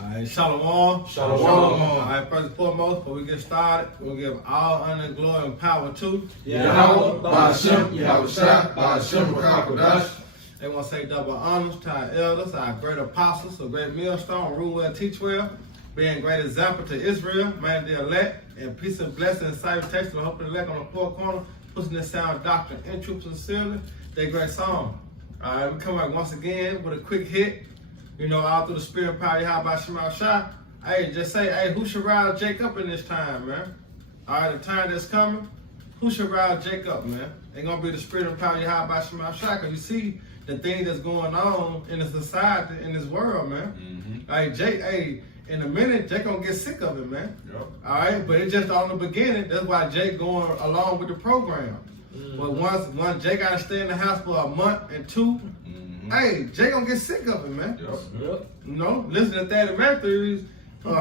Alright, shalom. Shalom. Alright, first and foremost, before we get started, we'll give all honor, glory, and power to Yahweh, Ba'ashem, Yahweh Shah, Ba'ashem, Rakakadash. They want to say double honors to our elders, our great apostles, a great millstone, rule well, teach well, being great example to Israel, man the elect, and peace and blessing and salutation to hope of the elect on the four corner, pushing this sound doctrine in truth sincerely. They great song. Alright, we come back once again with a quick hit. You know, all through the spirit power, how about Shemal Shah? Hey, just say, hey, who should rouse Jacob in this time, man? Alright, the time that's coming, who should rouse Jacob, man? Ain't gonna be the spirit and power, how about Shemal Shah? Cause you see the thing that's going on in the society, in this world, man. Hey, Jake, hey, in a minute, Jake gonna get sick of it, man. Yep. Alright, but it's just on the beginning. That's why Jake going along with the program. But once Jake gotta stay in the house for a month and two, hey, Jay gonna get sick of it, man. Yep. You know, listen to Thaddeus Matthews.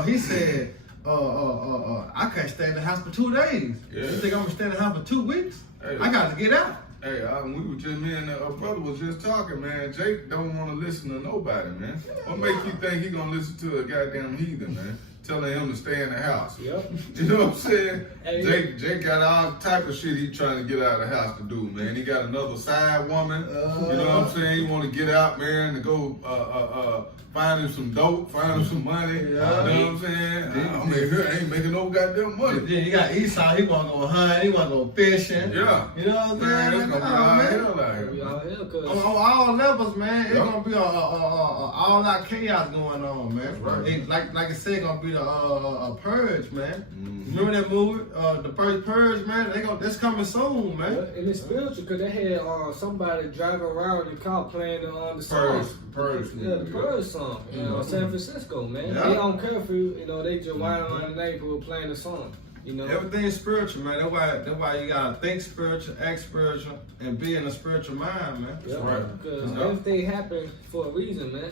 He said, I can't stay in the house for 2 days. Yeah. You think I'm gonna stay in the house for 2 weeks? Hey. I got to get out. Hey, we were just, me and the brother was just talking, man. Jake don't want to listen to nobody, man. What makes you think he gonna listen to a goddamn heathen, man? Telling him to stay in the house. Yep. You know what I'm saying? Hey, Jake got all type of shit he trying to get out of the house to do, man. He got another side woman. You know what I'm saying? He want to get out, man, to go find him some dope, find him some money. You know what I'm saying? I mean, I ain't making no goddamn money. Then you got Esau, he wanna go hunt, he wanna go fishing. Yeah. You know what I'm Man, saying? it's gonna be all hell out here. We all here, cause On all levels, man, it's Yep. gonna be a all out chaos going on, man. Right. It, like I said, it's gonna be a purge, man. Remember that movie, the first purge, man? That's coming soon, man. and it's spiritual, cause they had somebody driving around in the car playing the song. Purge. Yeah, the Purge song, you know, San Francisco, man. Yeah. They on curfew, you know, they just riding around the neighborhood playing the song, you know. Everything's spiritual, man. That's why you gotta think spiritual, act spiritual, and be in a spiritual mind, man. Yeah, right. because Yeah. everything happened for a reason, man.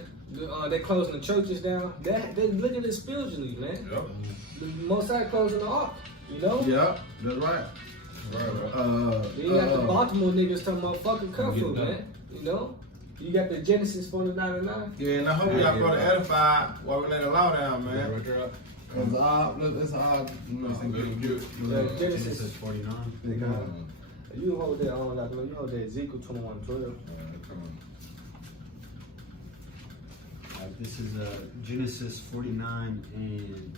They closing the churches down. They look at it spiritually, man. Yep. The Most High closing the ark, you know. Yeah, that's right. You got the Baltimore niggas talking about fucking curfew, man. You know? You got the Genesis 49:9. Yeah, and I hope y'all brother edify while we let the law down, man. Right there. It's all, you know, Genesis 49. You hold that on like you hold that Ezekiel 21:12. This is Genesis 49 and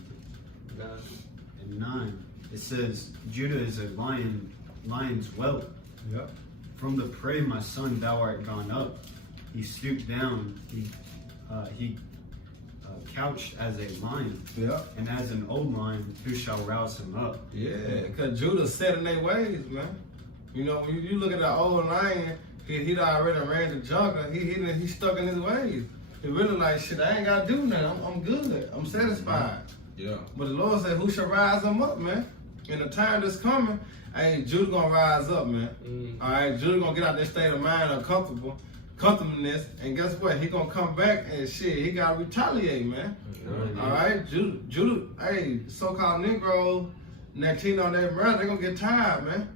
9. It says, Judah is a lion's whelp. Yep. From the prey, my son, thou art gone up. He stooped down. He couched as a lion. Yep. And as an old lion, who shall rouse him up? Yeah, because Judah's set in their ways, man. You know, when you look at the old lion, he'd already ran the jungle. He stuck in his ways. He really like, shit, I ain't got to do nothing. I'm good. I'm satisfied. Yeah. But the Lord said, who shall rise him up, man? In the time that's coming, hey, Judah gonna rise up, man. All right, Judah gonna get out that state of mind of comfortableness, and guess what? He gonna come back and shit, he gotta retaliate, man. All right, Judah, hey, so-called Negro, Latino, they gonna get tired, man.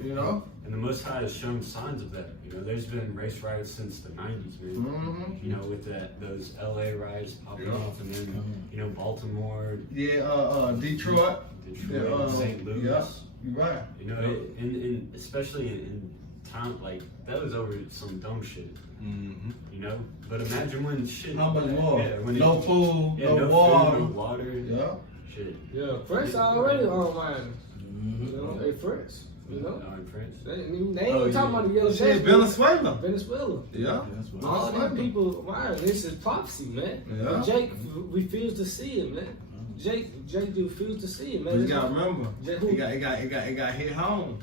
You know? And the Most High has shown signs of that. You know, there's been race riots since the 90s, man. You know, with those LA riots popping off, and then, you know, Baltimore. Yeah, Detroit. St. Louis. Yeah, you're right. You know, in especially in town, like, that was over some dumb shit. You know? But imagine when shit. How much more? Yeah, when No food, no water. no water. Yeah. Shit. Yeah, French already online. You know, they French. You know? In France. They ain't talking about the yellow Shit, jackets. Venezuela. Yeah. All these people, wow, this is prophecy, man. Yeah. And Jake refused to see it, man. Jake refused to see it, man. But you gotta remember, Jake, it got hit home.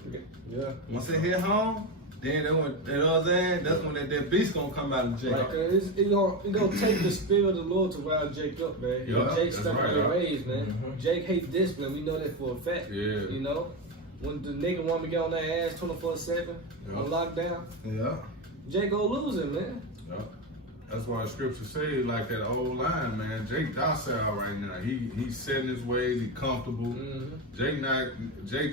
Yeah. Once it hit home, then that's when that beast gonna come out of Jake. Like, it's gonna take the spirit of the Lord to rile Jake up, man. Yeah, Jake that's stuck right, in the yeah. ways, man. Jake hates discipline. We know that for a fact. Yeah. You know? When the nigga want to get on their ass 24/7 on lockdown, Yeah. Jake go lose it, man. Yeah. That's why the scripture say, like that old line, man. Jake docile right now. He's setting his ways. He comfortable. Jake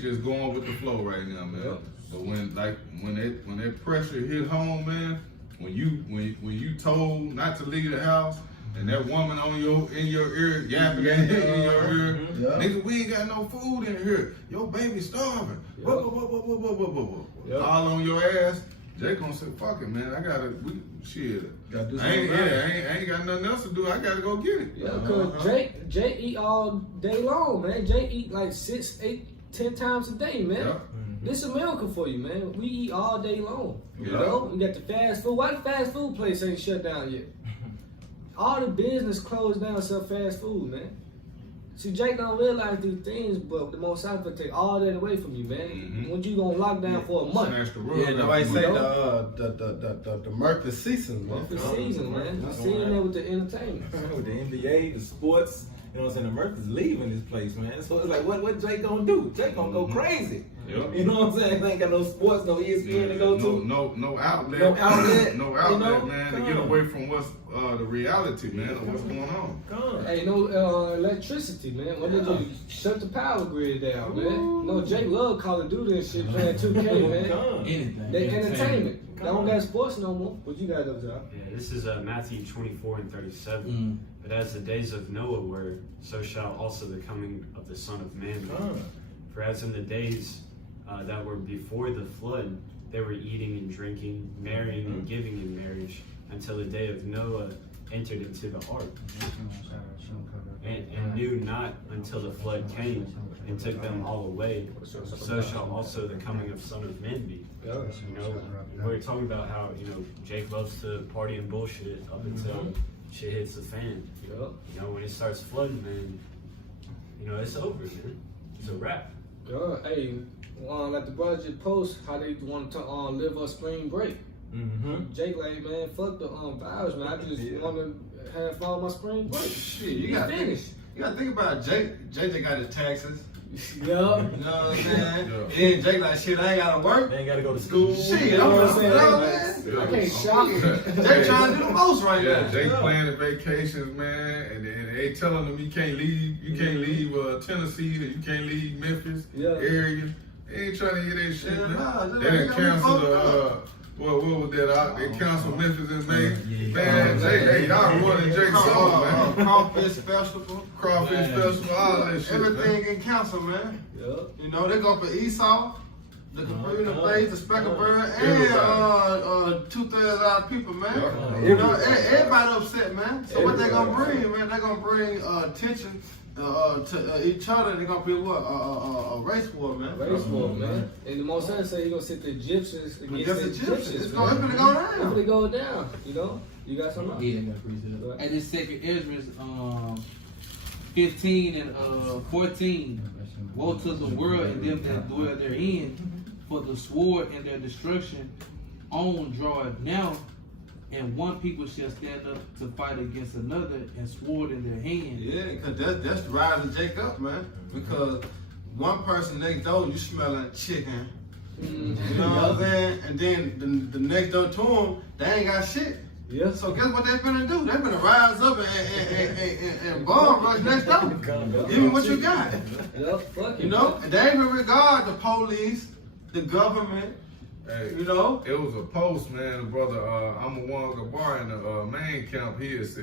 just going with the flow right now, man. Yep. But when that pressure hit home, man, when you told not to leave the house, and that woman in your ear, yapping in your ear, nigga, we ain't got no food in here. Your baby starving. All on your ass. Jay gonna say, fuck it, man. I gotta, shit. Gotta do I ain't something. got nothing else to do. I gotta go get it. Yeah, cause Jay eat all day long, man. Jay eat like 6, 8, 10 times a day, man. Yeah. This is America for you, man. We eat all day long. You Yeah. know, we got the fast food. Why the fast food place ain't shut down yet? All the business closed down except fast food, man. See, Jake don't realize these things, but the Most High will take all that away from you, man. When you gonna lock down for a month? Smash the rug. Yeah, nobody say You the murky season, man. For season, man. You seeing there with the entertainment. With the NBA, the sports, you know what I'm saying? The Americans leaving this place, man. So it's like, what Jake gonna do? Jake gonna go crazy. Yep. You know what I'm saying? Ain't got no sports, no ESPN to go to. No outlet. No outlet. No outlet, You know? man, to Come get on. away from what's the reality, man, of what's going on. Come on. Hey, no electricity, man. When did you shut the power grid down, man? No, Jake love Call of Duty and shit, playing 2K, man. Come on. Anything. They entertainment. They Come don't on. got sports no more. What you got up there? Yeah, this is Matthew 24:37. But as the days of Noah were, so shall also the coming of the Son of Man be. Come on. For as in the days that were before the flood, they were eating and drinking, marrying and giving in marriage, until the day of Noah entered into the ark, and knew not until the flood came and took them all away. So shall also the coming of Son of Man be. You know, we're talking about how, you know, Jake loves to party and bullshit up until shit hits the fan. Yup. You know, when it starts flooding, man, you know, it's over, man. It's a wrap. Hey, like the brothers just post how they want to live a spring break. Jake like, man, fuck the virus, man. I just want to have fun with my spring break. Shit, you gotta think about it. JJ got his taxes. Yup. You know what I'm saying? Then Jake like, shit, I ain't gotta work. They ain't gotta go to school. Shit, know I'm what I'm saying? saying? I can't shop. Jake trying to do the most right Yeah, now. they planning vacations, man, and they telling them you can't leave. You can't leave Tennessee, or you can't leave Memphis area. They ain't trying to hear that shit, man. They done canceled what was that? They canceled Memphis in May. Man, hey, y'all running Jake Summer, man. Crawfish Festival. Crawfish Festival, all that shit, Everything man. in council, man. Yup. You know, they go for Esau, the Capri, the Blaze, the Speckled Bird, and Everybody. 2/3 of our people, man. Yeah. You know, everybody upset, man. So what they gonna bring, man? They gonna bring attention to each other. They gonna be what? A race war, man. Race war, man. And the Most High say he gonna sit the Egyptians against the Egyptians. It's gonna go down. It's gonna go down. You know? You got something else? Yeah, they got a precept. And this second Ezra 15 and 14. Woe to the world and them that dwell therein, for the sword and their destruction on draweth now, and one people shall stand up to fight against another, and sword in their hand. Yeah, because that's the rise of Jacob, man. Because one person next door, you smelling chicken. You know what I'm saying? And then the next door to them, they ain't got shit. Yeah. So guess what they finna do? They finna rise up and bomb rush next door. Give me what you got. Yup, fuck it. You know? And they even regard the police, the government, Hey, you know? it was a post, man. The brother, I'm a one Gabar in the main camp. He had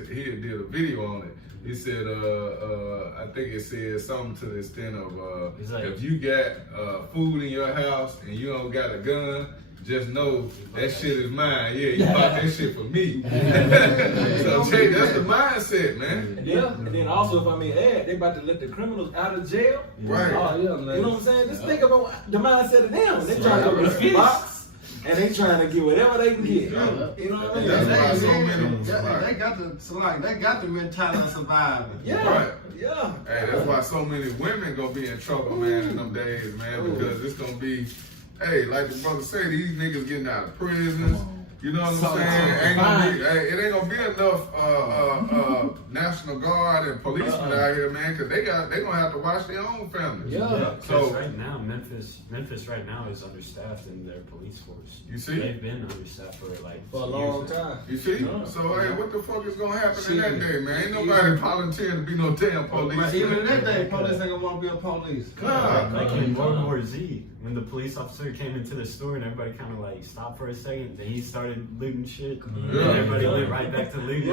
did a video on it. He said, I think it said something to the extent of, if you got food in your house and you don't got a gun, just know that shit is mine. Yeah, you bought that shit for me. So, Jay, that's the mindset, man. And then also, if I may add, they about to let the criminals out of jail. Right. Oh, yeah, man. You know what I'm saying? Just think about the mindset of them. They trying to open the box, and they trying to get whatever they can get. You know what I mean? That's why so many. They got the mentality of surviving. Yeah. Right. Yeah. Hey, that's why so many women gonna be in trouble, man, in them days, man, because it's gonna be, hey, like the brother say, these niggas getting out of prison. You know what I'm saying? It ain't gonna be enough National Guard and policemen out here, man, because they gonna have to watch their own families. Yeah. So right now, Memphis right now is understaffed in their police force. You see? They've been understaffed for a long years now. time. You see? So hey, what the fuck is gonna happen in that day, man? Ain't nobody volunteering to be no damn police. But even in that day, police ain't gonna want to be a police. God. Like in World War Z, when the police officer came into the store and everybody kind of like stopped for a second, then he started looting shit. Yeah. And everybody went right back to looting.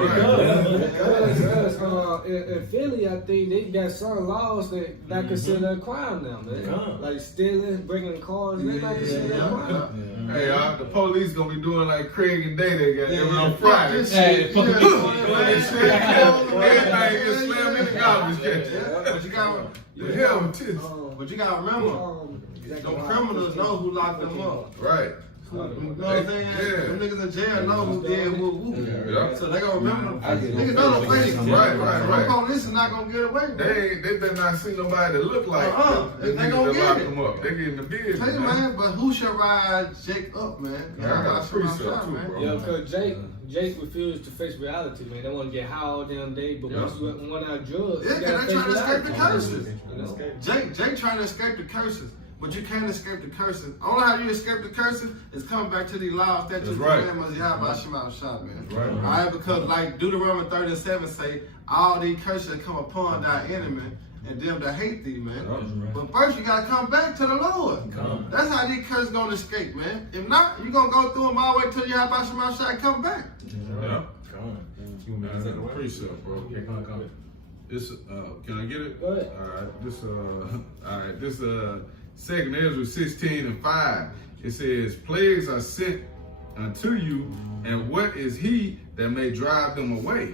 In Philly, I think they got some laws that consider a crime now, man. Yeah. Like stealing, breaking cars, they not consider a crime. Hey, the police gonna be doing like Craig and Day they got them on Friday. Hey, fuck Everybody gets slammed in the garbage can. But you got, The hell with this. but you gotta remember, them criminals know who locked them up. Right. You know what I'm saying? Yeah. Them niggas in jail know who did woo. Yeah. So they gonna remember I them. get Niggas know the face. Right. The police is not gonna get away with it. They better not see nobody that look like They the niggas gonna that get lock it. them up. They getting the business, Tell you, man, but who should ride Jake up, man? Yeah, I got a precept Shot, too, man. bro. Yeah, because Jake refused to face reality, man. They want to get high all damn day, but once you run out of drugs, Yeah, you they gotta trying to face escape the reality. curses. You know? Jake trying to escape the curses, but you can't escape the curses. Only how you escape the curses is coming back to these laws that you That's right. commandments. Yeah, about Shema shot, man. Right. All right, because like Deuteronomy 30:7 say, all these curses that come upon thy enemy and them that hate thee, man. But first you gotta come back to the Lord. That's how these curses gonna escape, man. If not, you gonna go through them all the way till you have about Shema shot and come back. Yeah. You want me to take it away? Precept, bro. Okay, come. This can I get it? Go ahead. All right. This 2nd Ezra 16:5. It says, plagues are sent unto you, and what is he that may drive them away?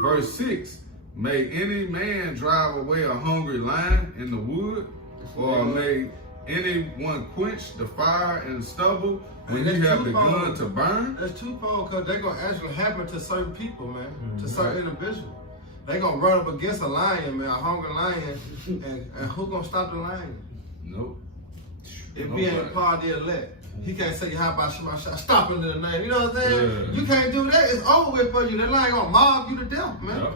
Verse 6. May any man drive away a hungry lion in the wood, or may anyone quench the fire and stubble when you have begun to burn? That's twofold, because they're gonna actually happen to certain people, man, to certain individuals. They gonna run up against a lion, man, a hungry lion, and who gonna stop the lion? Nope. If he ain't part of the elect. He can't say, how about Shema shot? Stop him in the name. You know what I'm saying? Yeah. You can't do that. It's over with for you. That lion gonna mob you to death, man.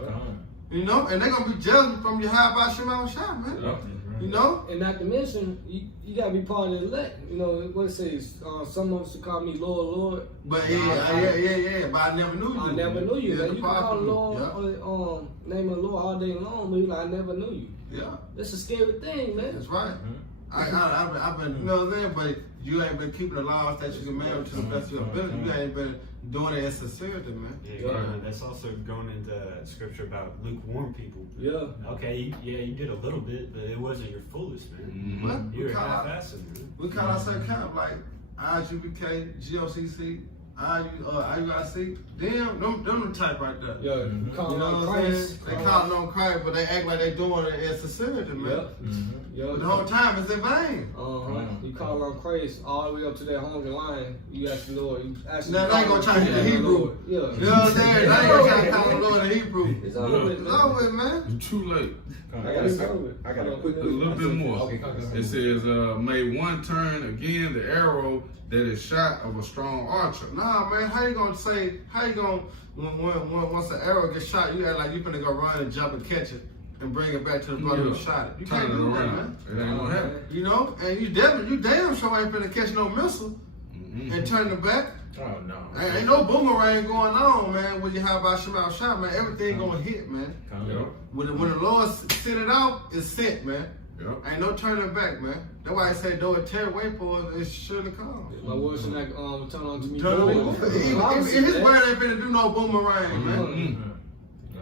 You know? And they gonna be judging from your how about Shema shot, man. You know? And not to mention, you gotta be part of the elect. You know what it says? Some of us call me Lord, Lord. But yeah. But I never knew you. I never knew you. Yeah, Man. the You can call the prophet. Lord, name of the Lord all day long, but you like, I never knew you. Yeah. That's a scary thing, man. That's right. I've been, you know what I'm saying? But you ain't been keeping the laws that you command to the best of your ability. You ain't been doing it in sincerity, man. Yeah, that's also going into scripture about lukewarm people. Yeah. Okay, you did a little bit, but it wasn't your fullest, man. What? You were half-assing, man. We call ourselves kind of like IGBK, GOCC, IUIC. Them the type right there. Yeah. You Call know on what I'm saying? Christ. They call it on Christ, but they act like they doing it in sincerity, man. Yeah. But the whole time it's in vain. You call on Christ all the way up to that hungry lion. You ask the Lord. You ask Now they ain't gonna change it to Hebrew. Yeah. You know what I'm saying? They ain't gonna try to call the Lord in Hebrew. It's over with, It's over with, man. You're too late. I got a quick A little bit more. Okay, go ahead. It says, may one turn again the arrow that is shot of a strong archer. Nah, man, how you gonna say, when once the arrow gets shot, you act like you finna go run and jump and catch it and bring it back to the brother who shot it. You Turn can't it do that, around. man. It ain't gonna happen. You know, and you damn sure ain't finna catch no missile and turn it back. Oh no. Ain't no boomerang going on, man, when you have about Shema shot, man. Everything gonna hit, man. Yep. When the Lord sent it out, it's sent, man. Yep. Ain't no turning back, man. That's why I say, though it tear away for it, it shouldn't come. My word should not turn on to me. In his word ain't finna do no boomerang, man.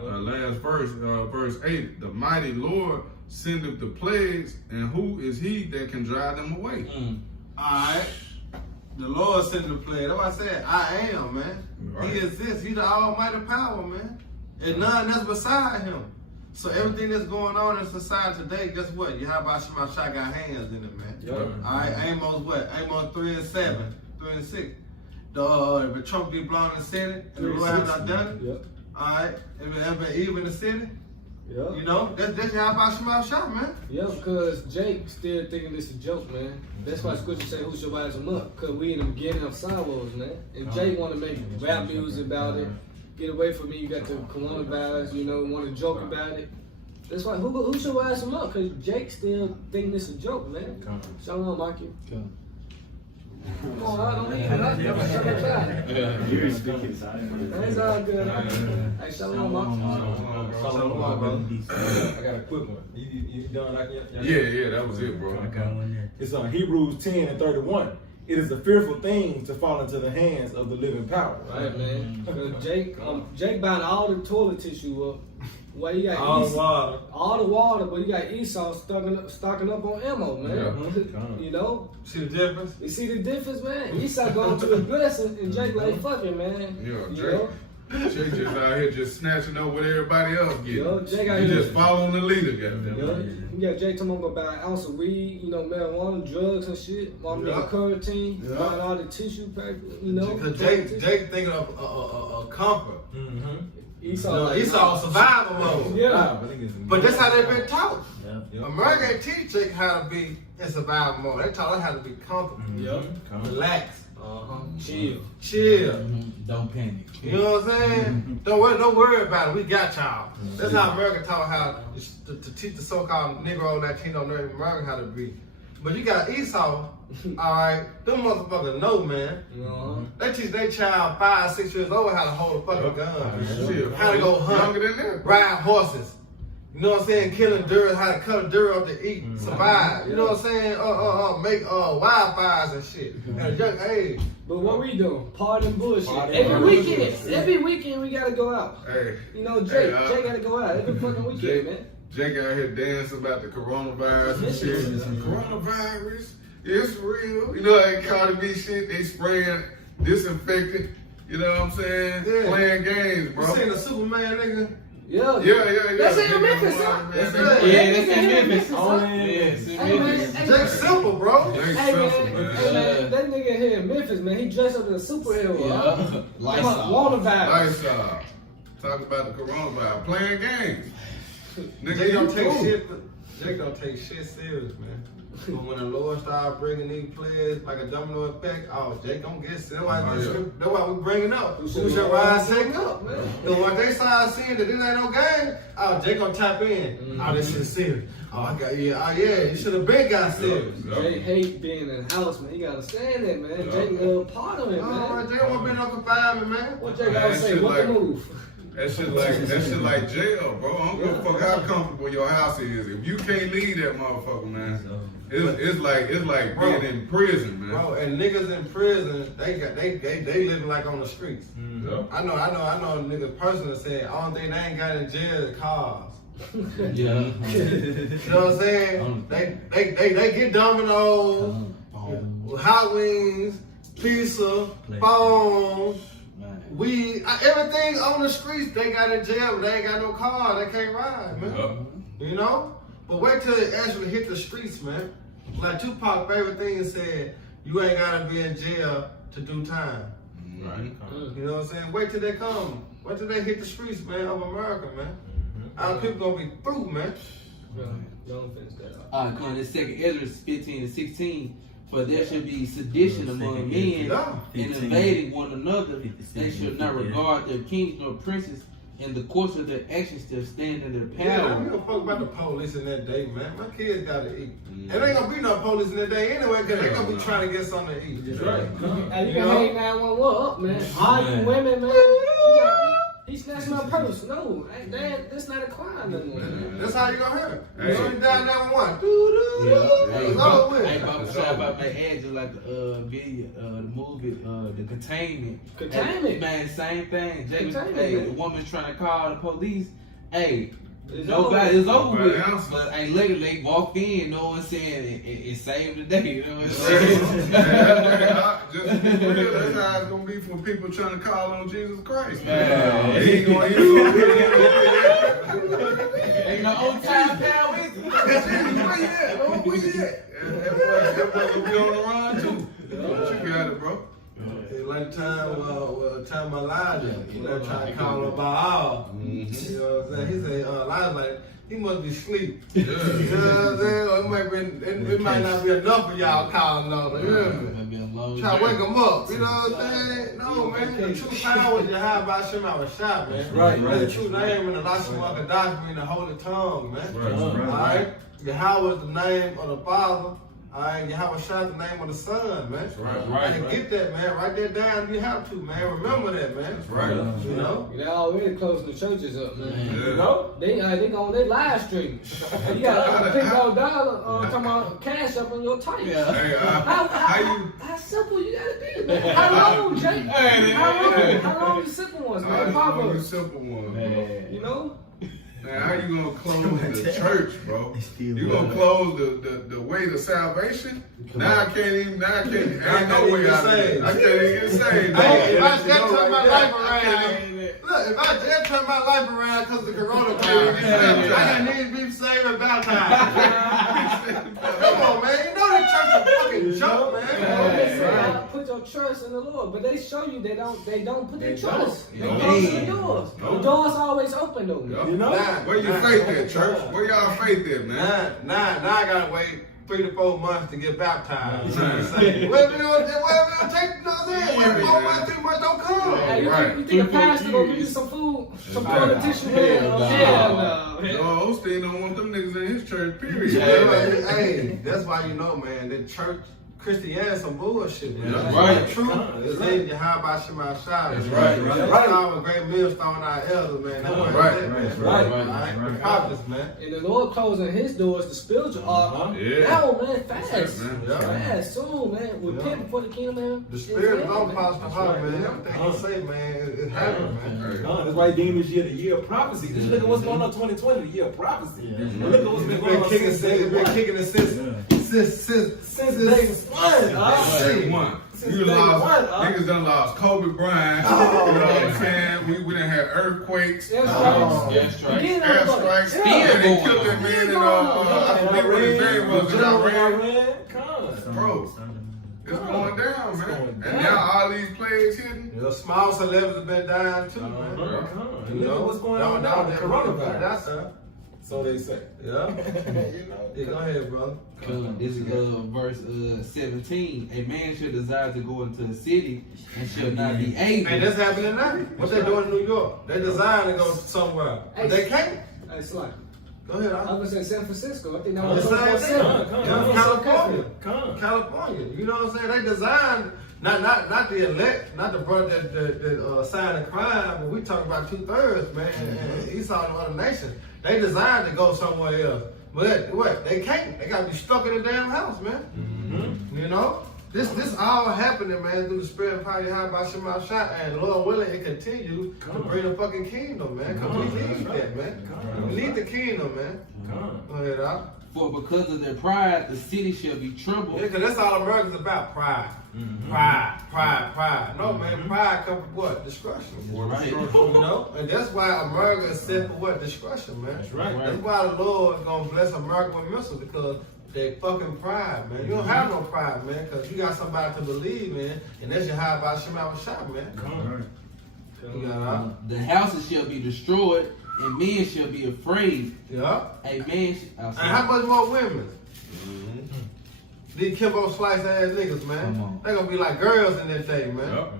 Last verse, verse 8. The mighty Lord sendeth the plagues, and who is he that can drive them away? Alright. The Lord sent the plague. That's why I said, I am, man. Right. He exists. He's the almighty power, man. And none that's beside him. So everything that's going on in society today, guess what? You have about Shema Shai got hands in it, man. Yeah. Alright, Amos what? Amos 3:7, 3 and 6. The trumpet be blown in the city, and the Lord has not done it. Yep. Alright, if it ever evil in the city, Yeah. you know, that's how about Shema Shai, man. Yeah, because Jake still thinking this is a joke, man. That's why scripture say who shall rise him up. Because we in the beginning of Star Wars, man. If Jake want to make rap music about it, get away from me. You got the coronavirus, you know, want to joke about it. That's why, who should rise him up? Because Jake still think this a joke, man. Shalom, Mikey. Come on, I don't need that. You're speaking silent. That's all good. Hey, shalom, Mikey. Shalom, bro. I got a quick one. You done? Yeah, that was it, bro. It's on Hebrews 10:31. It is a fearful thing to fall into the hands of the living power. Right, man. Jake buying all the toilet tissue up. Well, you got all the water, but you got Esau stocking up on ammo, man. Yeah. You know? See the difference? You see the difference, man? Esau going to his blessing, and Jake like, fuck it, man. Yeah, You Jake. know? Jake just out here just snatching up what everybody else getting. Yo, Jake out He here. just following the leader, goddamn. You got Jake talking about buy an ounce of weed, you know, marijuana, drugs and shit. Mom Yeah. yeah. Carotene, Yeah. buying all the tissue paper, you know. Because Jake thinking of a comfort. Esau, No, like, Esau survival mode. Yeah. But that's how they've been taught. Yep. America ain't teach Jake how to be in survival mode. They taught us how to be comfortable, Yep. relax, Chill. chill. Don't panic. You know what I'm saying? Don't worry about it. We got y'all. That's how America taught how to teach the so-called Negro, Latino, Native American how to be. But you got Esau, all right? Them motherfuckers know, man. They teach their child 5, 6 years old how to hold a fucking gun, Shit, how to go hunt, younger than that. ride horses. You know what I'm saying? Killing deer, how to cut a deer up to eat, survive. You know what I'm saying? Make wildfires and shit at a young age. But what we doing? Party and bullshit. Party Every and weekend. bullshit. Every weekend we gotta go out. Hey, You know, Jake Hey, gotta go out every fucking weekend, Jake, man. Jake out here dancing about the coronavirus and shit. Coronavirus, it's real. You know, like Cardi B shit, they spraying disinfectant. You know what I'm saying? Yeah. Playing games, You bro. seen the Superman nigga? Yeah. Yeah. That's in Nigga, Memphis, boy, huh? man, That's nigga. in- Yeah, that's in Memphis. Yes, in Hey, man, Memphis. hey, Jake's simple, bro. Jake Hey man, simple, man. hey, man, that nigga here in Memphis, man, he dressed up as a superhero. Yeah. Lifestyle. Coronavirus. Lifestyle. Talk about the coronavirus. Playing games. Nigga, Jake don't take cool. shit. Jake don't take shit serious, man. But when the Lord start bringing these players like a domino effect, oh, Jake don't get sick. That's why we bringing up. Who should rise Jake up, man? Because when they start seeing that this ain't no game, oh, Jake gonna tap in. Oh, this shit serious. Oh, I got you should have been got serious. Jake hate being in the house, man. He gotta stand there, man. Jake a part of it, Oh, man. Jake won't be no confinement, man. What Jake gotta Man, say? shit What the like- move? That shit like jail, bro. I don't give a fuck how comfortable your house is. If you can't leave that motherfucker, man, it's like Bro. being in prison, man. Bro, and niggas in prison, they living like on the streets. Yeah. I know niggas personally saying only thing they ain't got in jail is cars. Yeah. You know what I'm saying? They get Domino's, Hot Wings, pizza, phone, weed, everything on the streets. They got in jail, but they ain't got no car. They can't ride, man. Yeah. You know? But wait till it actually hit the streets, man. Like Tupac's favorite thing said, you ain't gotta be in jail to do time. Right. You know what I'm saying? Wait till they come. Wait till they hit the streets, man, of America, man. Our people gonna be through, man. Don't finish that up. Alright, come on, this second Ezra 15 and 16. For there shall be sedition among men Yeah. and invading one another. They shall not regard their kings nor princes. In the course of their actions, they'll stand in their Yeah, I power. don't give a fuck about the police in that day, man. My kids gotta eat. And there ain't gonna be no police in that day anyway, because they gonna be trying to get something to eat. That's right. Hey, you You got know? 891 up, man. Arguing women, man. He snatched my purse. No, that's not a crime no more. Man. That's how you gonna hear it. Hey. You only down there one. It's Hey, over with. Hey, about my ad just like the video, the movie, the Containment. Containment. Hey, man, same thing. Containment, Hey, man. the woman's trying to call the police. Hey, It's nobody is over Nobody with. else. But hey, look, they walk in, you know what I'm saying? It saved the day, you know what I'm saying? Just to be real, that's how it's gonna be for people trying to call on Jesus Christ, Man. man. He ain't gonna Ain't no old time power with it. That boy gonna be on the run too. But you got it, bro. It's like time Elijah, you know, trying to call him Baal. You know what I'm saying? He said, Elijah, like, he must be asleep. You know what I'm saying? Or it might not be enough for y'all calling on him. You hear me? Might be a long Try to wake journey. them up. You know what I'm saying? No, man. The true power is Yahweh Shem Shah, man. Right. The true name in the Lashon Kadash mean the holy tongue, man. Right. Alright? Yahweh is the name of the Father. Alright, Yahweh Shah is the name of the Son, man. Right. Get that, man. Write that down if you have to, man. Remember that, man. That's right. You know? They already closing the churches up, man. Yeah. You know? They go on their live stream. You got $50 talking about cash up on your title. Yeah. Hey, How simple you gotta be, man? How long, Jake? How long the simple ones, man? How Papa, you simple one, bro? you know? Man, how you gonna close the church, bro? You gonna close the way to salvation? Now I can't. Ain't no way out of it. I can't even get saved. Hey, if I just turn my life around, look, if I just turn my life around because of the coronavirus, I didn't need to be saved and baptized. Come on, man. You know that church is a fucking joke, man. Put your trust in the Lord, but they show you they don't put their trust. They don't. close the doors. No. The door's always open though. Yeah. You know? Where your faith at, church? Where y'all faith at, man? Now I gotta wait 3 to 4 months to get baptized. You know what I'm Right. saying? Whatever it take, you know what I'm saying? Wait 4 months, 3 months don't come. Hey, Right. you think a pastor gonna give you some food, some toilet tissue? Hell no. No, Osteen don't want them niggas in his church, period. Hey, that's why you know, man, that church Christianity some bullshit, man. Yeah, That's right. the truth. It's in Yahweh Shem Shah. That's right. That's our great millstone, our elders, man. That's what Right. it is, man. Right. Alright, the prophets, man. And the Lord closing his doors, the spiritual ark. Yeah. Now, man, fast. That's it, man. Yeah. Fast, soon, man. Repent before the kingdom, man. The spirit is on man. Pastor Hart, man. Everything you say, man, it happened, man. That's why Dean this year, the year of prophecy. Just look at what's going on 2020, the year of prophecy. Look at what's been It's going been on kicking since day one. Day one. You lost, niggas done lost Kobe Bryant. You know what I'm saying? We done had earthquakes, That's Airstrikes. airstrikes. Still And they going killed that on. man in, I forget what his name was, in Iran. Bro, it's going down, man. And now all these players hitting. The small celebrities have been dying too, man. Look at what's going on now, the coronavirus. That's it. So they say. Yeah. You know? Yeah, go ahead, brother. This is verse 17. A man should desire to go into a city and shall not be able. And that's happening now. What they doing in New York? They desire to go somewhere, but they can't. Hey, Sly. Go ahead. I was gonna say San Francisco. I think that The was same thing. Come. California. Come. California. You know what I'm saying? They designed not the elect, not the brother that signed a crime, but we talking about 2/3, man. And Esau and other nations. They designed to go somewhere else. But what? They can't. They gotta be stuck in a damn house, man. You know? This all happening, man, through the spirit of power, Yahweh Shem Shah, and Lord willing, it continues to bring the fucking kingdom, man. Cause we need that, man. We need the kingdom, man. Go ahead, out. For because of their pride, the city shall be troubled. Yeah, cause that's all America's about, pride. Pride. No, man, pride comes from what? Destruction. Right. You know? And that's why America is set for what? Destruction, man. That's right. That's why the Lord is gonna bless America with missiles, because they fucking pride, man. You don't have no pride, man, because you got somebody to believe in, and that's your high by Shem Shah, man. You got The houses shall be destroyed, and men shall be afraid. yeah. A man And how much more women? These Kimbo slice ass niggas, man. Come on. They gonna be like girls in that thing, man. Yep.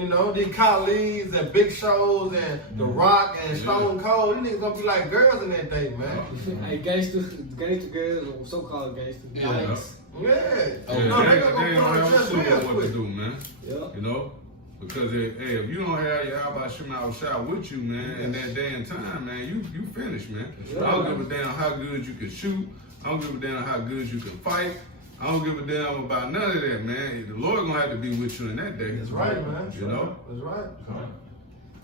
You know, these Khalids and Big Shows and The Rock and Stone Cold, these niggas gonna be like girls in that thing, man. Hey, gangster girls, or so-called gangster. Yeah. Yikes. Yeah. Oh, You know, they They gonna don't go have a just clue real what to quick. do, man. Yeah. You know? Because if you don't have your Yahweh Shem Shah with you, man, in that damn time, man, you finished, man. I don't give a damn how good you can shoot. I don't give a damn how good you can fight. I don't give a damn about none of that, man. The Lord gonna have to be with you in that day. That's right, man. You know? That's right.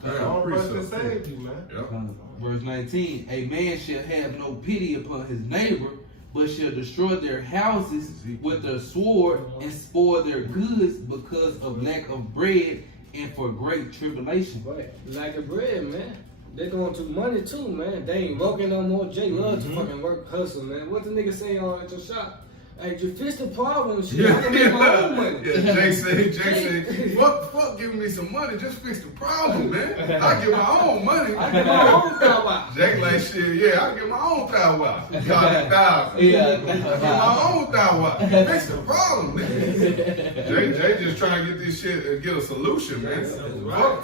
That's Yeah, the only person precept, that saved you, man. Yep. Verse 19. A man shall have no pity upon his neighbor, but shall destroy their houses with the sword and spoil their goods because of lack of bread and for great tribulation. But like a bread, man. They going to money too, man. They ain't working no more. Jay loves to fucking work, hustle, man. What the nigga say on at your shop? Hey, you fix the problem. Shit, I can make my own money. Yeah, Jay said, fuck giving me some money, just fix the problem, man. I get my own money. I get my own power. Jake like, shit, yeah, I get my own power. Got $1,000. Yeah. I get my own power. Fix the problem, man. Jay just trying to get this shit, get a solution, man.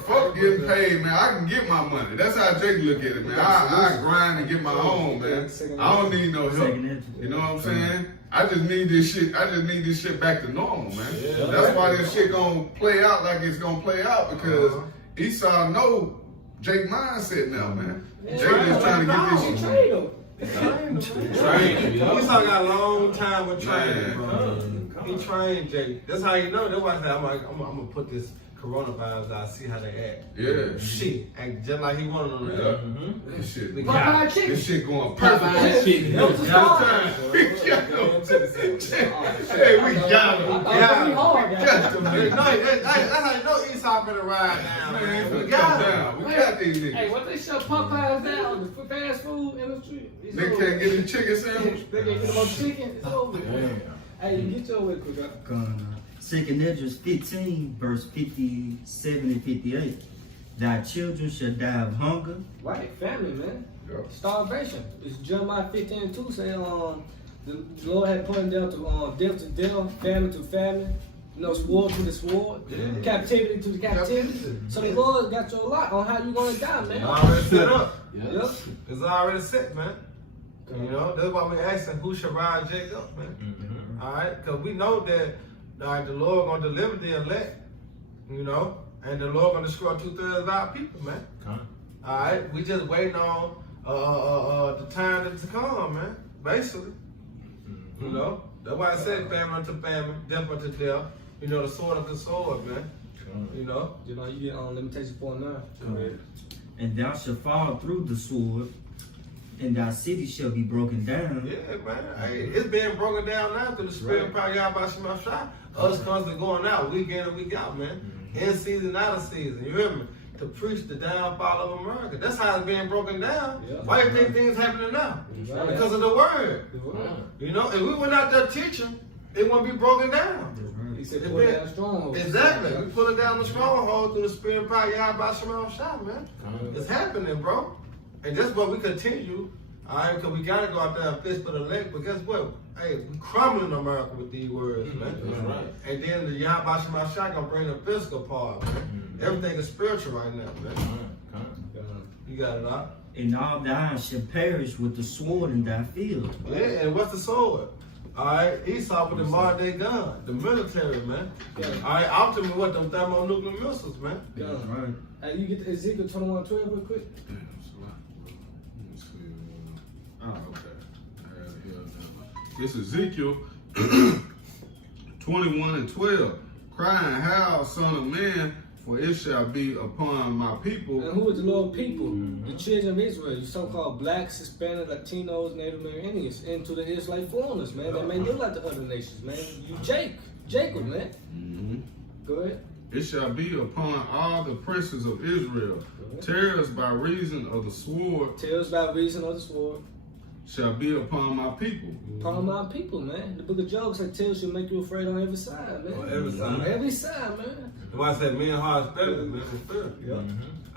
Fuck getting paid, man. I can get my money. That's how Jake look at it, man. I grind and get my own, man. I don't need no help. You know what I'm saying? I just need this shit back to normal, man. Yeah. That's why this shit gonna play out like it's gonna play out, because Esau know Jake mindset now, man. Jake just trying to get this shit. Esau got a long time with training, bro. He trained Jake. That's how you know. That's why I said I'm gonna put this coronavirus out, see how they act. Yeah. Shit, act just like he wanted them to act. This shit, Popeye chicken. this shit going perfect. That was the start. Hey, we got him. Pretty hard, guys. Got them, That's man. how you know Esau better ride down, Man, man. we We got got him. down. We got these Hey, niggas. what they shut Popeyes down, the fast food industry. They can't get a chicken sandwich. They can't get them on chicken. It's over. Hey, you get your way quick up. Second Esdras 15, verse 57 and 58. Thy children shall die of hunger. Right, family, man. Yep. Starvation. It's Jeremiah 15 and 2 saying, the Lord had put them down to death to death, famine to famine, sword to the sword, captivity to the captivity. So the Lord got your lot on how you gonna die, man. Already set up. Yep. It's already set, man. You know, that's why we asking who should ride Jacob, man. All right, because we know that the Lord gonna deliver the elect, you know, and the Lord gonna destroy 2/3 of our people, man. All right, we just waiting on the time to come, man. Basically, you know, that's why I said famine unto famine, death unto death. You know, the sword unto sword, man. You know, You get Limitation 4:9. And thou shalt fall through the sword, and thy city shall be broken down. yeah, man. Hey, it's being broken down now through the spirit of power by Shema Shai. Us constantly going out, week in and week out, man. In season, out of season. You hear me? To preach the downfall of America. That's how it's being broken down. Yeah. Why do you think things happening now? Right. Because of the word. You know, if we went out there teaching, it wouldn't be broken down. He said, pull down strongholds. Exactly. We put it down the stronghold through the spirit of power by Shema Shai, man. It's happening, bro. And that's what we continue. All right, because we got to go out there and fish for the elect. But guess what? Hey, we crumbling America with these words, man. That's right. And then the Yahweh Shema Shai gonna bring the physical part, man. Everything is spiritual right now, man. You got it out. And all thine shall perish with the sword in thy field. Yeah, and what's the sword? All right, Esau with the modern day gun, the military, man. Yeah. All right, ultimately what them thermonuclear missiles, man. Yeah. Right. Hey, you get to Ezekiel 21:12 real quick? Oh, okay. This is Ezekiel 21:12. Crying, howl, son of man, for it shall be upon my people. And who is the Lord people? The children of Israel, you so-called blacks, Hispanic, Latinos, Native Americans, into the Israelite foreigners, man. They may live like the other nations, man. You Jacob, man. Go ahead. It shall be upon all the princes of Israel. Terrors by reason of the sword Tells by reason of the sword. shall be upon my people. Upon my people, man. The book of Job said, tells you make you afraid on every side, man. On every side. On every side, man. That's why I said men hearts better than men with fear.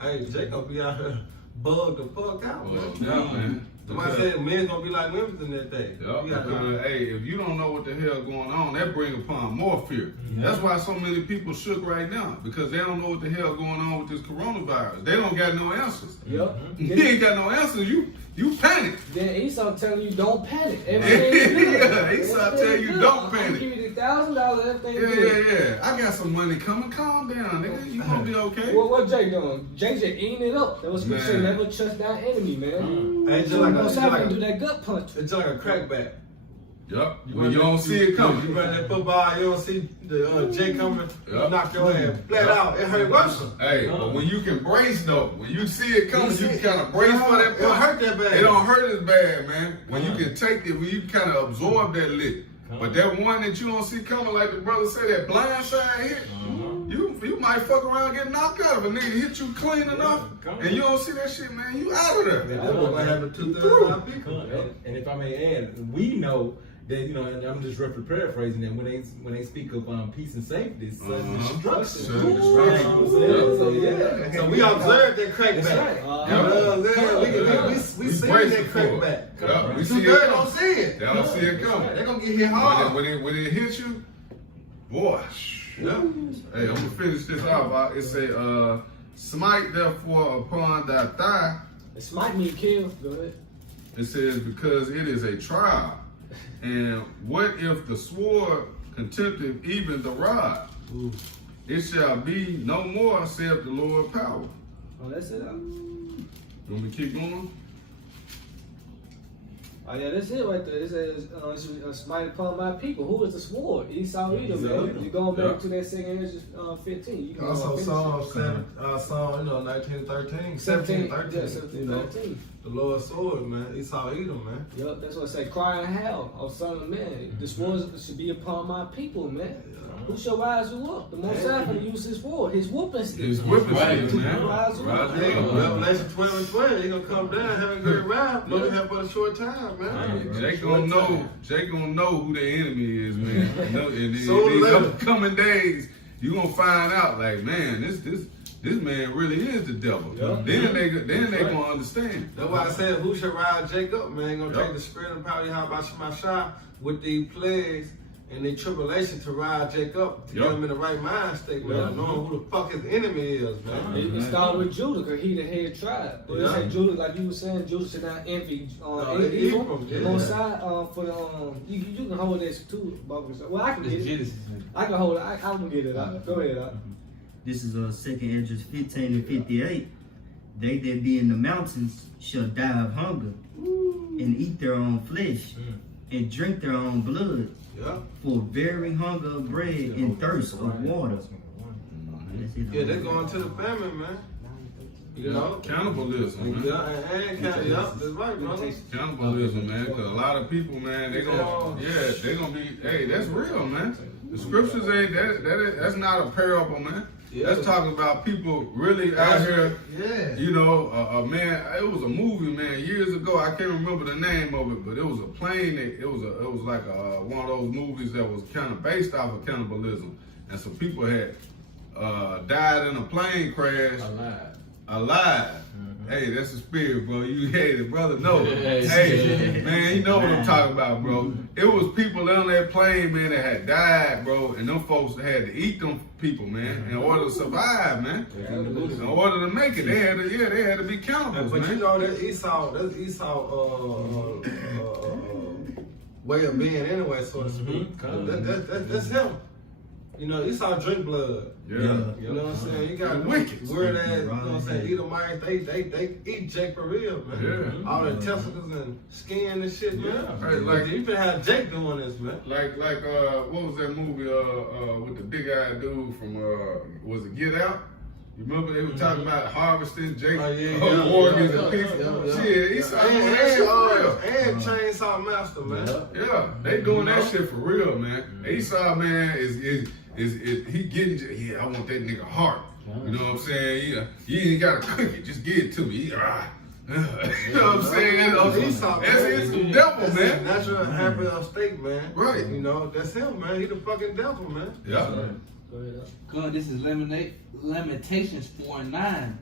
Hey, Jacob be out here bugged the fuck out, man. Yeah, man. That's why I said men gonna be like women in that day. Yup, You gotta because, hey, if you don't know what the hell going on, that bring upon more fear. That's why so many people shook right now, because they don't know what the hell going on with this coronavirus. They don't got no answers. Yep. You ain't got no answers. You panic. Then Esau telling you don't panic. Everything's good. Yeah, Esau tell you don't I'm panic. give you the $1,000, everything Yeah, good. yeah. I got some money coming. Calm down, nigga. You gonna be okay. What Jay doing? Jay just eating it up. That was Man. say never trust thy enemy, man. Hey, it's So just like most a, happen to do that gut punch. it's just like a crackback. Yup. When you don't see it coming. You run that football, you don't see the Jay coming, you Yup. knock your head flat out. It hurt worse. Hey, but when you can brace though, when you see it coming, you can kind of brace for that It don't punch. hurt that bad. It don't hurt as bad, man. When you can take it, when you kind of absorb that lick. But that one that you don't see coming, like the brother said, that blind side hit, you might fuck around and get knocked out. If a nigga hit you clean enough, and you don't see that shit, man, you out of there. That's what gonna happen to 2/3 of our people. And if I may add, we know that, you know, and I'm just roughly paraphrasing that when they speak of peace and safety, sudden destruction. Sudden destruction. So yeah. So we observed that crackback. That's We right. seen bracing that for it. crackback. Yeah, we You see it girls coming. don't see it. They don't see it coming. They're gonna get hit hard. When it hit you, boy. Yeah. Hey, I'm gonna finish this off. It say, smite therefore upon thy thigh. It smite me, kill. Go ahead. It says, because it is a trial. And what if the sword contempteth even the rod? Ooh. It shall be no more, saith the Lord power. Oh, that's it. You want me to keep going? Oh yeah, that's it right there. It says, smite upon my people. Who is the sword? Esau, Edom. Man. You going back to that second Ezra 15. You can Also, finish Psalm it. Psalm, 19:13, 17, 13. yeah, 17, You know, 13. the Lord's sword, man. Esau, Edom, man. Yup, that's what I say. Cry and howl, O son of man. The sword should be upon my people, man. Who shall rise you up? The Most High going to use his sword, his whooping stick. His whipping stick, man. Rise you up. Rise Hey, you up. Revelation 12:12, he gonna come down, have a great ride, but we have but a short time, man. Jake gonna know who the enemy is, man. And in So these later. upcoming days, you gonna find out, like, man, this man really is the devil. Yeah. Then they gonna understand. That's why I said, who shall ride Jacob, man? Gonna Yep. take the spirit and power, how about Shemashah, with these plagues and the tribulation to ride Jacob, to Yep. get him in the right mind state, man, Yeah. knowing who the fuck his enemy is, man. It started with Judah, because he the head tribe. But Yeah. it said Judah, like you were saying, Judah should not envy Ephraim, Ephraim. yeah. The Most High, for the, you can hold this too, Bubba. Well, I can get It's it. Genesis. I can hold it. I can get it out. Go ahead, out. This is 2 Ezra 15 and 58. They that be in the mountains shall die of hunger, and eat their own flesh, and drink their own blood, Yeah. for very hunger of bread and thirst of water. That's it. Yeah, they're going to the famine, man. You know? Cannibalism, man. Yeah, and that's right, brother. Cannibalism, man. Because a lot of people, man, they gonna be. Hey, that's real, man. The scriptures ain't that's not a parable, man. Yeah. That's talking about people really out here. Yeah. You know, man, it was a movie, man, years ago. I can't remember the name of it, but it was a plane. It was like one of those movies that was kind of based off of cannibalism, and some people had died in a plane crash. Alive. Hey, that's the spirit, bro. You hate it, brother. No. Hey, man, you know what I'm talking about, bro. It was people on that plane, man, that had died, bro, and them folks had to eat them people, man, in order to survive, man. In order to make it, they had to be cannibals, But man. you know, that's Esau way of being anyway, so to speak. That's him. You know, Esau drink blood. Yeah. You know what I'm saying? You got Wicked. weird ass, you know what I'm saying? Edomites, they eat Jake for real, man. Yeah. All the testicles and skin and shit, man. Yeah. Right, like- you finna have Jake doing this, man. Like what was that movie with the big eyed dude from was it Get Out? You remember they were talking about harvesting Jake organs and pieces. Shit, Esau doing that shit for real. And Chainsaw Master, man. Yeah, they doing that shit for real, man. Esau, man, is he getting? Yeah, I want that nigga heart. You know what I'm saying? Yeah, you ain't gotta cook it, just give it to me. You know what I'm saying? Esau, That's the devil, That's his man. natural happy state, man. Right. You know, that's him, man. He the fucking devil, man. Yeah. Go ahead, out. God, this is Lamentations 4:9.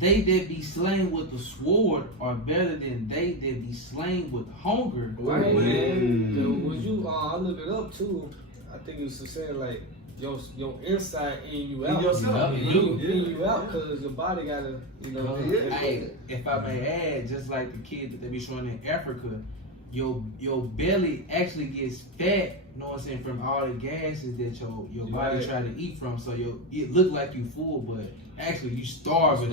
They that be slain with the sword are better than they that be slain with hunger. Right, Ooh. man. So when you, I look it up too. I think it was to say like your inside in you out. yourself. In you out, because your body gotta, you know. Hey, if I may add, just like the kids that they be showing in Africa, your belly actually gets fat, you know what I'm saying, from all the gases that your body Right. try to eat from. So it look like you full, but actually you starving.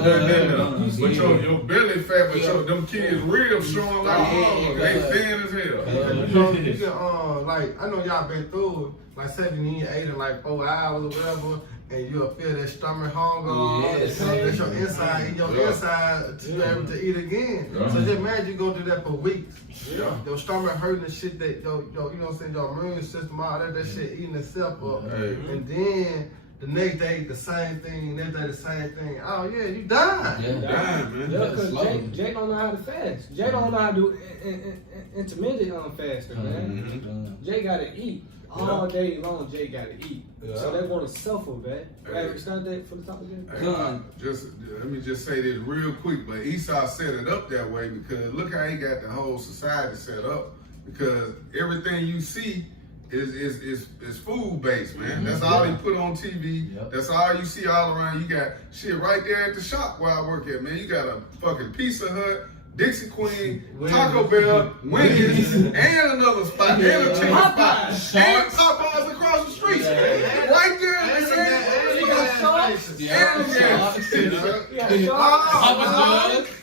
But your belly fat, but them kids ribs showing like they thin as hell. You know, you can, like, I know y'all been through it. Like, say you ate in like 4 hours or whatever, and you'll feel that stomach hunger. Yes. That's your inside, in your inside to be able to eat again. Yeah. So just imagine you go through that for weeks. Yeah. Your stomach hurting and shit that you know what I'm saying, your immune system, all that shit eating itself up. Hey. And then the next day the same thing, next day the same thing. Oh yeah, you died. Yeah. Damn, man. Yeah, because Slow. Jake don't know how to fast. Jake don't know how to do intermittent fasting, man. Mhm. Jay gotta eat. All day long, Jay gotta eat. Yeah. So they're gonna suffer, man. Hey. Hey, start that from the top again. Hey, let me just say this real quick, but Esau set it up that way because look how he got the whole society set up. Because everything you see is food based, man. That's all they put on TV. Yep. That's all you see all around. You got shit right there at the shop where I work at, man. You got a fucking Pizza Hut, Dixie Queen, Taco Bell, Wendy's, and another spot, and a chicken spot, and Popeyes across the street. Right there in the same. You got sauce? And the gas station. You got Papa sauce?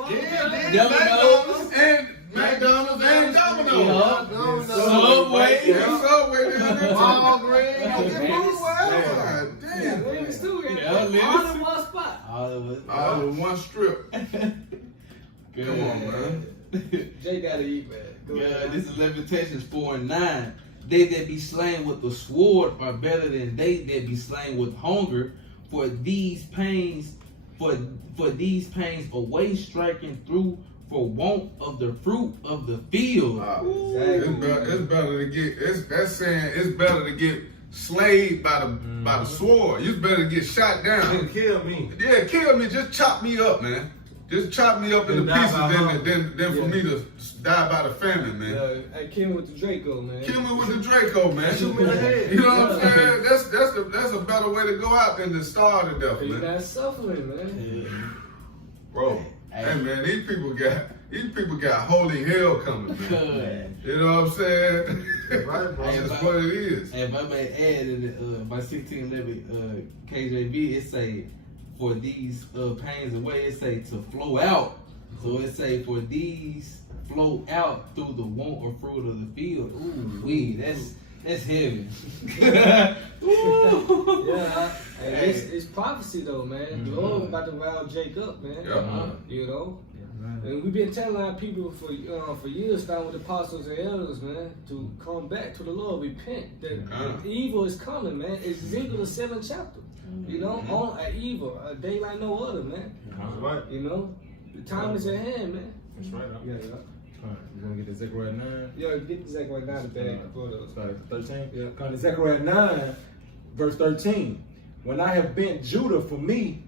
Domino's. And McDonald's and Domino's. Subway. Yeah, Subway down there. Walgreens. God Yeah, damn. Lennox too. Yeah, All Lennox. in one spot. All of it. All in one strip. Come on, man. Jay gotta eat, man. Go Yeah, ahead. this is Lamentations 4:9. They that be slain with the sword are better than they that be slain with hunger. For these pains away striking through for want of the fruit of the field. It's better to get. That's saying it's better to get slayed by the sword. It's better to get shot You down. kill me. Yeah, kill me. Just chop me up, man. Just chop me up into Then die pieces by hunger. than for me to die by the famine, man. Hey, kill me with the Draco, man. Kill me with the Draco, man. Shoot me in the head. You know what I'm saying? That's a better way to go out than to starve to death, You man. got suffering, man. Bro, hey man, these people got holy hell coming, man. You know what I'm saying? Right, bro. That's what it is. And if I may add in by 1611 KJV, it say for these pains away, it say to flow out. So it say for these flow out through the want or fruit of the field. Ooh, that's heavy. Yeah, hey, it's prophecy though, man. The Lord about to rouse Jacob, man. Yeah. You know, and we've been telling our people for years now with the apostles and elders, man, to come back to the Lord, repent. That evil is coming, man. It's Ezekiel the 7th chapter. You know, on an evil, a day like no other, man. That's right. You know, the time is at hand, man. That's right. Yeah. Alright, you gonna get to Zechariah 9? Yeah, get the Zechariah 9 to back. Start at 13? Yeah. Come to Zechariah 9, verse 13. When I have bent Judah for me,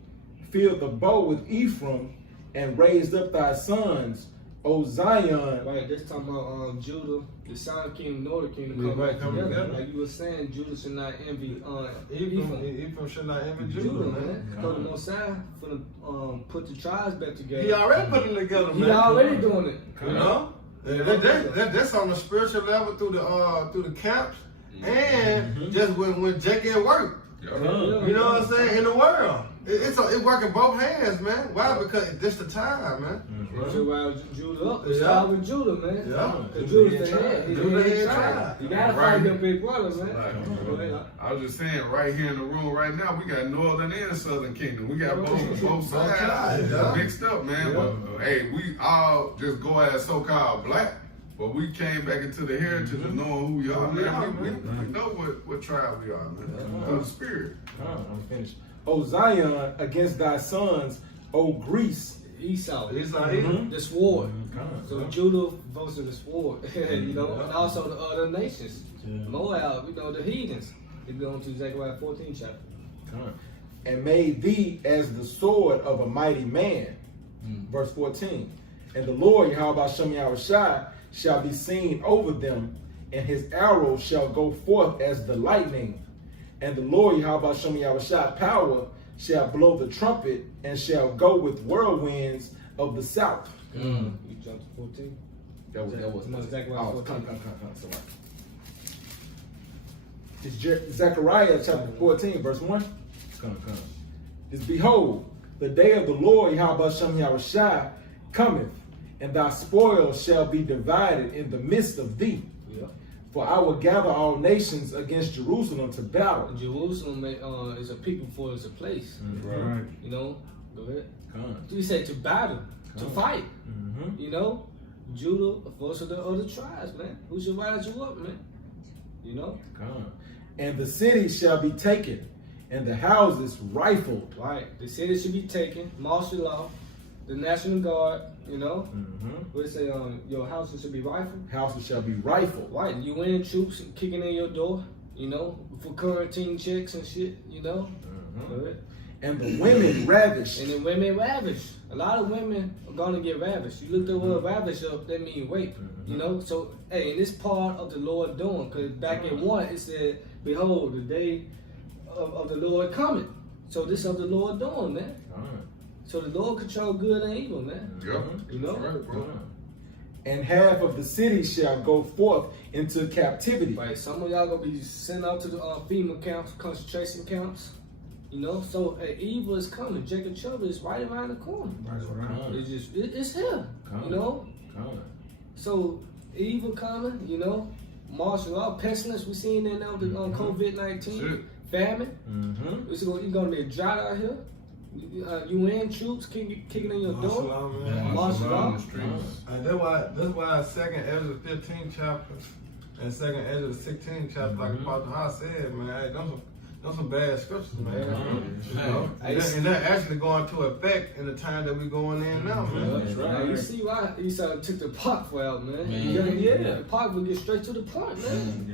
filled the bow with Ephraim, and raised up thy sons, O Zion. Right, this talking about Judah, the southern kingdom, northern kingdom Yeah, come right, back come together. together. Like you were saying, Judah should not envy Ephraim should not envy Judah, Judah, man. man. Because the Messiah finna put the tribes back together. He already put them together, man. He already doing it. You know? That's on the spiritual level through the camps and just when Jake at work. Yeah. You know what I'm saying? In the world. It's working both hands, man. Why? Because this the time, man. To rouse Judah up. Yeah. Start with Judah, man. Yeah. Because Judah's the head. He's Judah the head head tribe. tribe. You gotta Right. fight your big brother, man. Right. Go ahead. I was just saying, right here in the room right now, we got Northern and Southern Kingdom. We got both sides Yeah. mixed up, man. Yeah. But hey, we all just go as so-called black, but we came back into the heritage of knowing who we are, man. We know what tribe we are, man. Of the spirit. I'm finished. O Zion, against thy sons, O Greece. Esau. It's not The sword. Come So Judah versus the sword, you know, and also the other nations. Moab, you know, the heathens. They go on to Zechariah 14 chapter. And made thee as the sword of a mighty man. Verse 14. And the Lord, Yahweh Shem Yahushai, shall be seen over them, and his arrow shall go forth as the lightning. And the Lord, Yahweh Shem Yahushai, power shall blow the trumpet, and shall go with whirlwinds of the south. You jump to 14. That was No, Zechariah 14. Come. It's Zechariah chapter 14, verse 1. Come. It's behold, the day of the Lord Yahweh Shem Yahushai cometh, and thy spoil shall be divided in the midst of thee. Yeah. For I will gather all nations against Jerusalem to battle. Jerusalem is a people before it's a place. Right. You know, go ahead. Come. You said to battle, to fight. Mm-hmm. You know, Judah versus the other tribes, man. Who should rise you up, man? You know? Come. And the city shall be taken, and the houses rifled. Right. The city should be taken, martial law, the National Guard, you know. We say your houses should be rifled. Houses shall be rifled. Right. UN troops kicking in your door, you know, for quarantine checks and shit, you know. Right. And the women ravished. And the women ravished. A lot of women are gonna get ravished. You look the word ravish up, that means rape. You know, so hey, and it's part of the Lord doing. Cause back in 1 it said, "Behold, the day of the Lord coming." So this of the Lord doing, man. So the Lord control good and evil, man. Yep. You know. That's right, bro. And half of the city shall go forth into captivity. Right. Some of y'all gonna be sent out to the FEMA camps, concentration camps. You know, so evil is coming. Jacob trouble is right around the corner. It's here. You know. So evil coming. You know, martial law, pestilence. We seen that now with COVID-19, famine. It's gonna be a drought out here. UN troops kicking in your door. Martial law. And that's why 2nd Ezra 15 chapter and 2nd Ezra 16 chapter, like Apostle House said, man, hey, those some bad scriptures, man. You know? And they're actually going to effect in the time that we're going in now, man. That's right. You see why Esau took the Potiphar out, man. Yeah. The Potiphar would get straight to the point, man.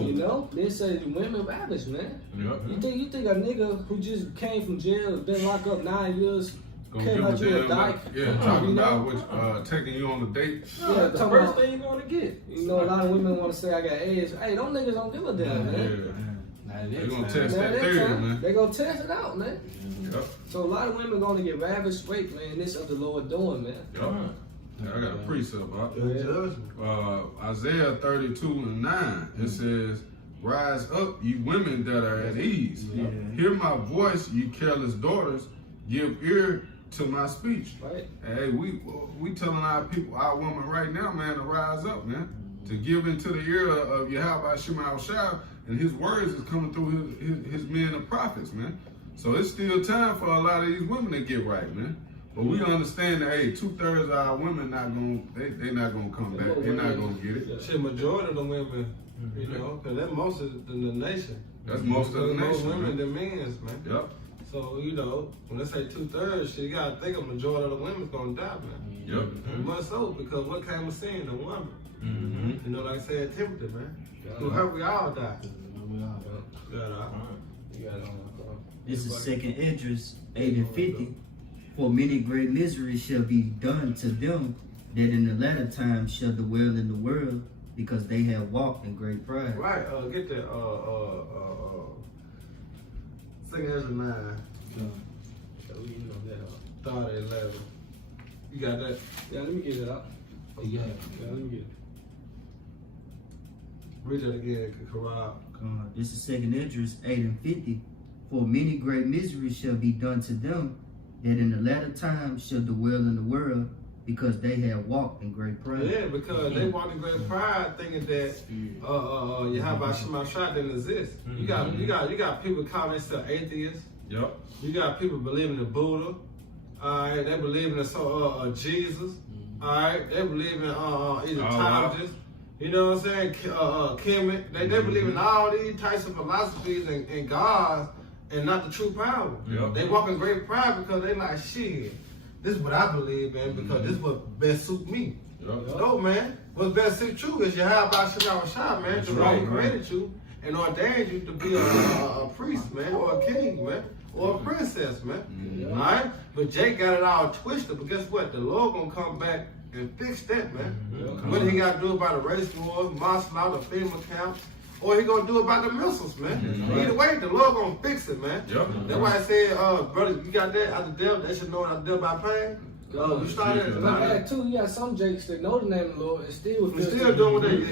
You know, they say the women ravished, man. You think a nigga who just came from jail, been locked up 9 years, came out you a dyke? Talking about which, taking you on a date. Yeah, the first thing you're gonna get. You know, a lot of women want to say I got AIDS. Hey, them niggas don't give a damn, man. They're gonna test that theory, man. They gonna test it out, man. Yep. So a lot of women gonna get ravished, raped, man. This of the Lord doing, man. Yep. I got a precept, Yeah. Isaiah 32:9. It says, "Rise up, you women that are at ease. Hear my voice, you careless daughters. Give ear to my speech." Right. Hey, we telling our people, our women right now, man, to rise up, man, to give into the ear of Yahweh Shema Shah, and his words is coming through his men and prophets, man. So it's still time for a lot of these women to get right, man. But we understand that, hey, 2/3 of our women they not gonna come back. They're not gonna get it. Shit, majority of the women, you know, because that's most of the nation. That's most of the More nation, women man. than men's, man. Yep. So, you know, when they say 2/3, shit, you gotta think a majority of the women's gonna die, man. Yep. And much so, because what came of sin? The woman. You know, like I said, Timothy, man. Through her, we all die. This is 2nd Esdras 8:50. For many great miseries shall be done to them that in the latter time shall dwell in the world, because they have walked in great pride. Right, get that, 2nd Ezra 9. Start at 11. You got that? Yeah, let me get it out. Yeah. Let me get it. Read that again, Karab. This is 2nd Esdras 8:50. For many great miseries shall be done to them that in the latter time shall dwell in the world, because they have walked in great pride. Yeah, because they walk in great pride, thinking that Yahweh Shema Shah didn't exist. You got people calling themselves atheists. Yep. You got people believing in Buddha. All right, they believe in Jesus. All right, they believe in Egyptologists. You know what I'm saying? Kemet. They believe in all these types of philosophies and gods, and not the true power. Yep. They walk in great pride because they like, shit, this is what I believe in, because this is what best suit me. Yep. No, man. What's best suit you is Yahweh Shema Shah, man. The Lord created you and ordained you to be a priest, man, or a king, man, or a princess, man. All right? But Jake got it all twisted, but guess what? The Lord gonna come back and fix that, man. What he got to do about the race wars, martial law, the FEMA camps, or he gonna do about the missiles, man. Either way, the Lord gonna fix it, man. That's why I said, brother, you got that out the devil, they should know out the devil by pain. You started But too, you got some Jakes that know the name of the Lord and still doing what they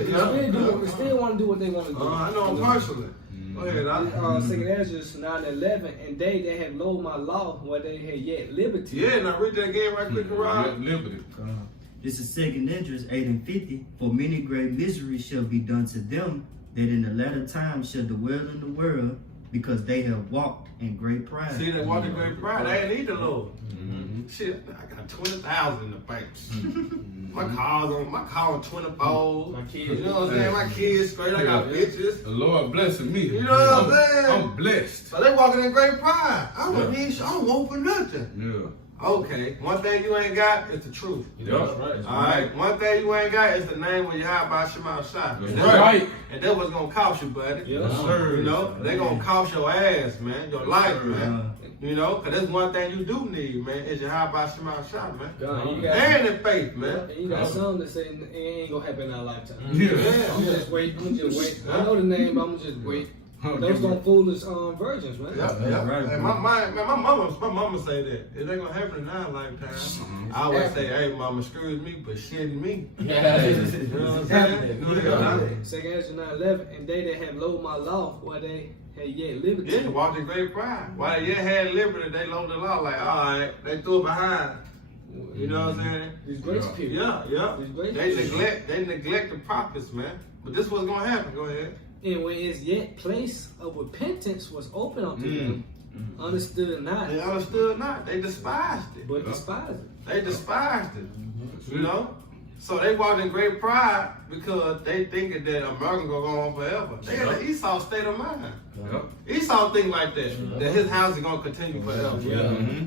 still want to do what they want to do. I know them personally. Go ahead, 2nd Esdras 9:11, and they had loathed my law where they had yet liberty. Yeah, now read that again right quick, Rob. Liberty. This is 2nd Esdras 8:50. For many great miseries shall be done to them that in the latter time shall dwell in the world, because they have walked in great pride. See, they walk in great pride. They ain't need the Lord. Shit, I got 20,000 in the bank. My car on 24. My kids, you know what I'm saying? My kids straight. I got bitches. The Lord blessing me. You know what I'm saying? I'm blessed. So they walking in great pride. I don't want for nothing. Yeah. Okay, one thing you ain't got is the truth. Yeah. That's right. All right, one thing you ain't got is the name when you hide by Shema Shai. That's right. And that's what's gonna cost you, buddy. Yeah. Sir. You know, they gonna cost your ass, man, your life, man. You know, cause that's one thing you do need, man, is you hide by Shema Shai, man. God, you got, And in faith, man. and you got some that say it ain't gonna happen in our lifetime. Yeah. I'm just wait. I'm just wait. I know the name, but I'm just wait. Those don't fool us virgins, man. Yeah. Right. And my mama say that. It ain't gonna happen in our lifetime. I always say, hey, mama, excuse me, but shitting me. You know what I'm saying? Yeah. Second Ezra 9:11, and they that have loathed my law, while they had yet liberty. Yeah, walked in great pride. While they yet had liberty, they loathed the law. Like, all right, they threw it behind. You know what I'm saying? These grace people. Yeah. These grace They people. neglect the prophets, man. But this what's gonna happen. Go ahead. And when his yet place of repentance was open unto them, understood not, They understood not. They despised it. but despised it. They despised it. You know? So they walked in great pride because they thinking that America gonna go on forever. They got an Esau state of mind. Esau think like that. That his house is gonna continue forever.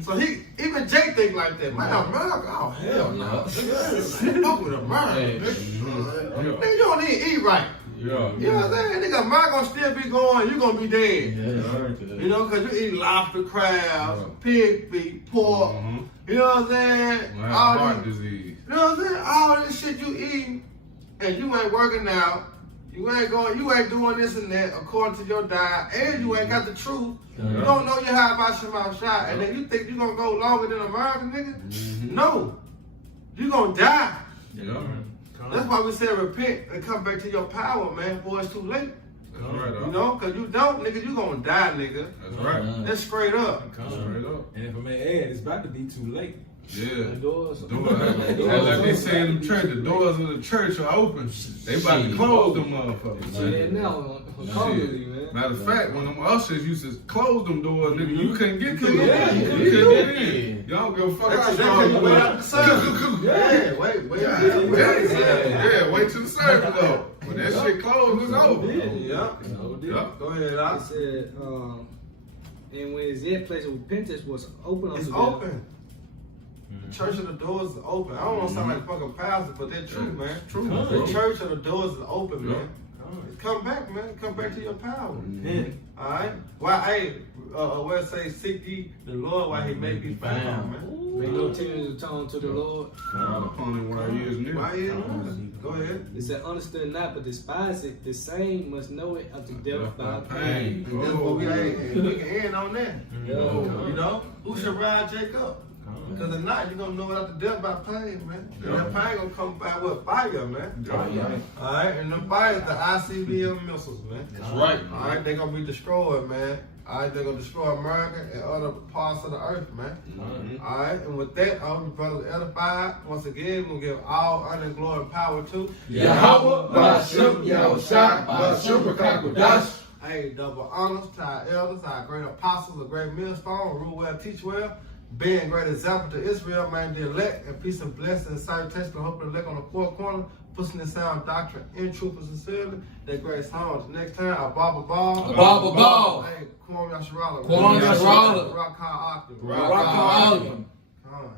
So even Jake think like that. Man, America, oh hell no. Fuck with America. Nigga, you don't need to eat right. Yeah. You know what I'm saying? Nigga, America gonna still be going, you gonna be dead. You know, cause you eat lobster, crabs, pig feet, pork. You know what I'm saying? All Heart this, disease. you know what I'm saying? All this shit you eat, and you ain't working out. You ain't doing this and that according to your diet, and you ain't got the truth. You don't know your high by Shema Shai, and then you think you gonna go longer than America, nigga? No. You gonna die. Yeah. That's why we say repent and come back to your power, man, before it's too late. That's right. You know, cause you don't, nigga, you gonna die, nigga. That's right. That's straight up. Straight up. And if I may add, it's about to be too late. Yeah. The doors. Like they say in the church, the doors of the church are open. They about to close them motherfuckers. Yeah, now, commonly, man. Matter of fact, when them ushers used to close them doors, nigga, you couldn't get to them. Yeah, You couldn't get in. Y'all don't give a fuck. That's exactly the way out the service. Yeah, Wait till the service though. When that shit closed, it's over. Yeah. Go ahead, It I. said, and when his yet place of repentance was open unto It's them, open. The church of the doors is open. I don't want to sound like a fucking pastor, but that's true, man. True. The church of the doors is open, man. Come back, man. Come back to your power. All right. Why? Hey, where it say, seek ye the Lord while He may be found, man. make no tenderness of tongue to the Lord. Upon him while he is near. Why he is? Go ahead. It said, understood not, but despise it. The same must know it unto death by pain. Pain. And that's what we can end on that. Yeah. You know, who should ride Jacob? Because if not, you're going to know it after death by pain, man. And that pain going to come by with fire, man. All right, and them fires, the ICBM missiles, man. That's right. All right, they're going to be destroyed, man. All right, they're going to destroy America and other parts of the earth, man. All right, and with that, I hope you brothers edified. Once again, we're going to give all honor and glory and power to Yahweh, Ba'ashem, Yahushua, Ba'ashem, B'Kakodash. Hey, double honors to our elders, our great apostles, a great millstone, rule well, teach well, being great example to Israel, man, the elect, and peace and blessing and salutation to hope the elect on the four corner, pushing the sound doctrine in truth and sincerity. That great song. Until next time, our Baba Ball. Baba Ball. Hey, Kwame Yasharala. Kwame Yasharala. Rock High Octave. Rock High Octave. Come on.